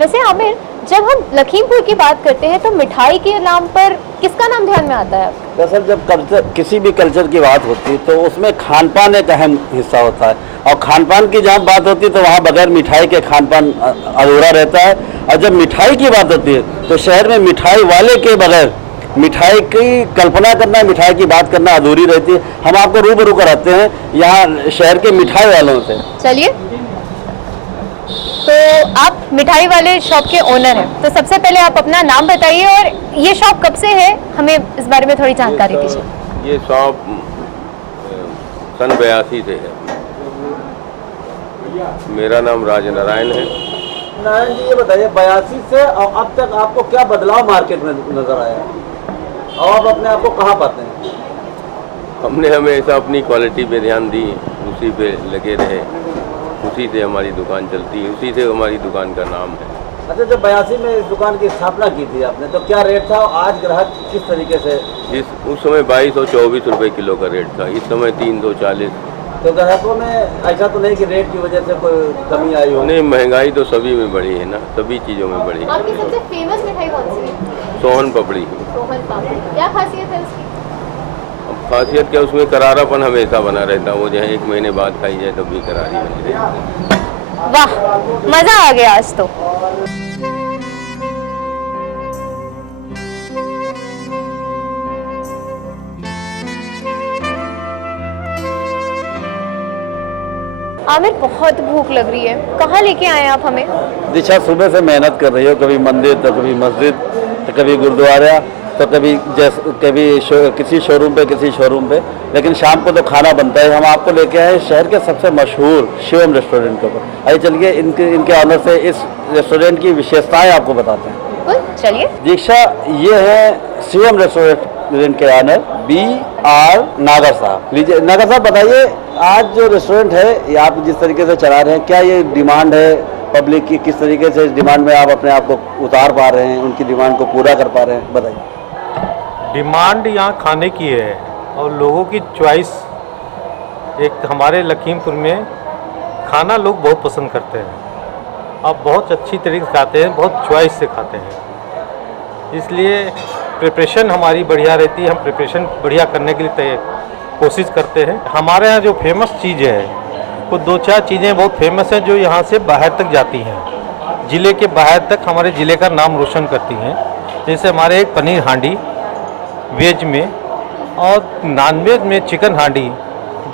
वैसे आमिर, जब हम लखीमपुर की बात करते हैं तो मिठाई के नाम पर किसका नाम ध्यान में आता है? दरअसल जब कल्चर, किसी भी कल्चर की बात होती है तो उसमें खान पान एक अहम हिस्सा होता है, और खान पान की जहाँ बात होती है तो वहाँ बगैर मिठाई के खान पान अधूरा रहता है। और जब मिठाई की बात होती है तो शहर में मिठाई वाले के बगैर मिठाई की कल्पना करना, मिठाई की बात करना अधूरी रहती है। हम आपको रूबरू कराते हैं यहाँ शहर के मिठाई वालों से। चलिए, तो आप मिठाई वाले शॉप के ओनर हैं, तो सबसे पहले आप अपना नाम बताइए और ये शॉप कब से है, हमें इस बारे में थोड़ी जानकारी दीजिए। ये शॉप सन 82 से है। मेरा नाम राजनारायण है। नारायण जी, ये बताइए 82 से और अब तक आपको क्या बदलाव मार्केट में नजर आया और आप अपने आप को कहाँ पाते हैं? हमने हमेशा अपनी क्वालिटी पे ध्यान दी, उसी पे लगे रहे, उसी से हमारी दुकान चलती है, उसी से हमारी दुकान का नाम है। अच्छा, जब 82 में इस दुकान की स्थापना की थी आपने, तो क्या रेट था और आज ग्राहक किस तरीके से? उस समय 2224 रुपये किलो का रेट था, इस समय 340। तो ग्राहकों में ऐसा तो नहीं कि रेट की वजह से कोई कमी आई हो? नहीं, महंगाई तो सभी में बढ़ी है ना, सभी चीज़ों में बढ़ी है। आपकी सबसे फेमस मिठाई कौन सी है? सोहन पपड़ी। सोहन पापड़ी, क्या खासियत है उसकी? खासियत क्या, उसमें करारापन हमेशा बना रहता है, वो जो है 1 महीने बाद खाई जाए तब भी करारी बनी रहती है। वाह, मजा आ गया आज तो। आमिर, बहुत भूख लग रही है, कहाँ लेके आए आप हमें? दिशा सुबह से मेहनत कर रही हो, कभी मंदिर तो कभी मस्जिद तो कभी गुरुद्वारा तो कभी किसी शोरूम पे, लेकिन शाम को तो खाना बनता है। हम आपको लेके आए शहर के सबसे मशहूर शिवम रेस्टोरेंट के ऊपर। आइए चलिए इनके ऑनर से इस रेस्टोरेंट की विशेषताएं आपको बताते हैं। चलिए। दीक्षा, ये है शिवम रेस्टोरेंट के ऑनर BR नागर साहब। लीजिए नागर साहब, बताइए आज जो रेस्टोरेंट है ये आप जिस तरीके से चला रहे हैं, क्या ये डिमांड है पब्लिक की? किस तरीके से इस डिमांड में आप अपने आप को उतार पा रहे हैं, उनकी डिमांड को पूरा कर पा रहे हैं, बताइए। डिमांड यहाँ खाने की है और लोगों की चॉइस। एक हमारे लखीमपुर में खाना लोग बहुत पसंद करते हैं, आप बहुत अच्छी तरीके से खाते हैं, बहुत चॉइस से खाते हैं, इसलिए प्रिपरेशन हमारी बढ़िया रहती है। हम प्रिपरेशन बढ़िया करने के लिए कोशिश करते हैं। हमारे यहाँ जो फेमस चीज़ है, वो 2-4 चीज़ें बहुत फेमस हैं जो यहाँ से बाहर तक जाती हैं, ज़िले के बाहर तक हमारे ज़िले का नाम रोशन करती हैं। जैसे हमारे एक पनीर हांडी वेज में और नॉनवेज में चिकन हांडी,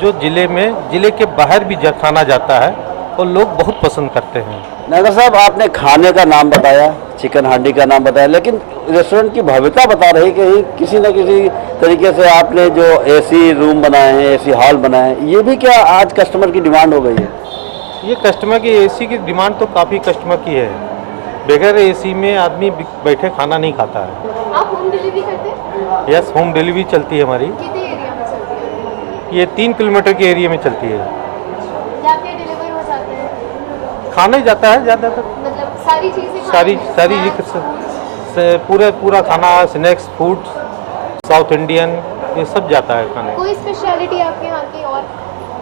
जो ज़िले के बाहर भी खाना जाता है और लोग बहुत पसंद करते हैं। नागर साहब, आपने खाने का नाम बताया, चिकन हांडी का नाम बताया, लेकिन रेस्टोरेंट की भव्यता बता रही कि किसी न किसी तरीके से आपने जो AC रूम बनाए हैं, AC हॉल बनाए हैं, ये भी क्या आज कस्टमर की डिमांड हो गई है? ये कस्टमर की AC की डिमांड तो काफ़ी कस्टमर की है। बगैर AC में आदमी बैठे खाना नहीं खाता है। आप होम डिलीवरी करते हैं? यस, होम डिलीवरी चलती है हमारी। कितने एरिया में चलती है? ये 3 किलोमीटर के एरिया में चलती है। जाके डिलीवर हो जाते हैं? खाना ही जाता है ज़्यादातर, मतलब सारी चीज़ें? सारी पूरा खाना, स्नैक्स, फूड, साउथ इंडियन, ये सब जाता है खाने। कोई स्पेशलिटी आपके यहाँ की और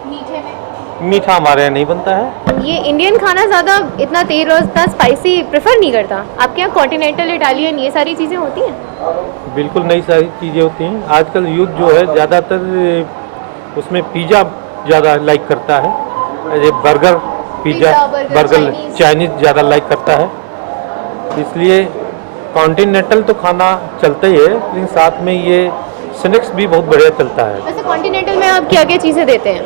मीठे में? मीठा हमारे यहाँ नहीं बनता है। ये इंडियन खाना ज़्यादा इतना तेज और इतना स्पाइसी प्रेफर नहीं करता। आपके यहाँ कॉन्टिनेंटल, इटालियन, ये सारी चीज़ें होती हैं? बिल्कुल नई सारी चीज़ें होती हैं। आजकल यूथ जो है ज़्यादातर उसमें पिज़्ज़ा ज़्यादा लाइक करता है, ये बर्गर, बर्गर चाइनीज़ ज़्यादा लाइक करता है, इसलिए कॉन्टिनेंटल तो खाना चलता ही है, लेकिन साथ में ये स्नैक्स भी बहुत बढ़िया चलता है। वैसे कॉन्टिनेंटल में आप क्या क्या चीज़ें देते हैं?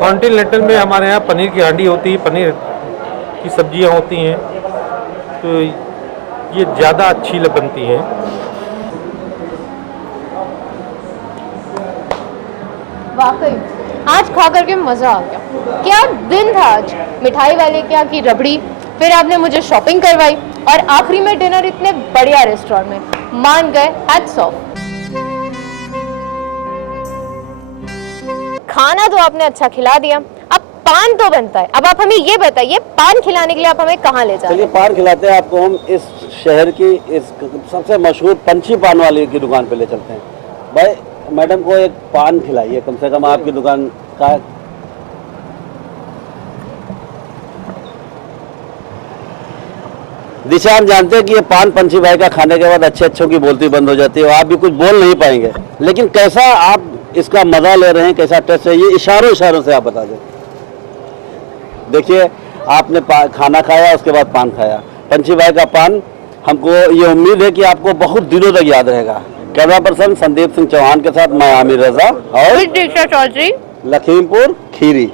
कॉन्टिनेंटल में हमारे यहाँ पनीर की हांडी होती है, पनीर की सब्जियाँ होती हैं, तो ये ज़्यादा अच्छी बनती हैं। वाकई आज खा करके मज़ा आ गया। क्या दिन था आज। मिठाई वाले क्या की रबड़ी, फिर आपने मुझे शॉपिंग करवाई और आखिरी में डिनर इतने बढ़िया रेस्टोरेंट में। मान गए, हैट्स ऑफ। खाना तो आपने अच्छा खिला दिया, अब पान तो बनता है। अब आप हमें ये बताइए, पान खिलाने के लिए आप हमें कहाँ ले जाते हैं? चलिए पान खिलाते हैं आपको। हम इस शहर की इस सबसे मशहूर पंछी पान वाले की दुकान पे ले चलते हैं। भाई मैडम को एक पान खिलाइए, कम से कम आपकी दुकान का। दिशा, हम जानते हैं कि ये पान पंछी भाई का खाने के बाद अच्छे अच्छों की बोलती बंद हो जाती है, आप भी कुछ बोल नहीं पाएंगे, लेकिन कैसा आप इसका मजा ले रहे हैं, कैसा टेस्ट है, ये इशारों से आप बता दें। देखिए, आपने खाना खाया, उसके बाद पान खाया, पंछी भाई का पान, हमको ये उम्मीद है कि आपको बहुत दिनों तक याद रहेगा। कैमरा पर्सन संदीप सिंह चौहान के साथ मैं आमिर रजा और दीक्षा चौधरी, लखीमपुर खीरी।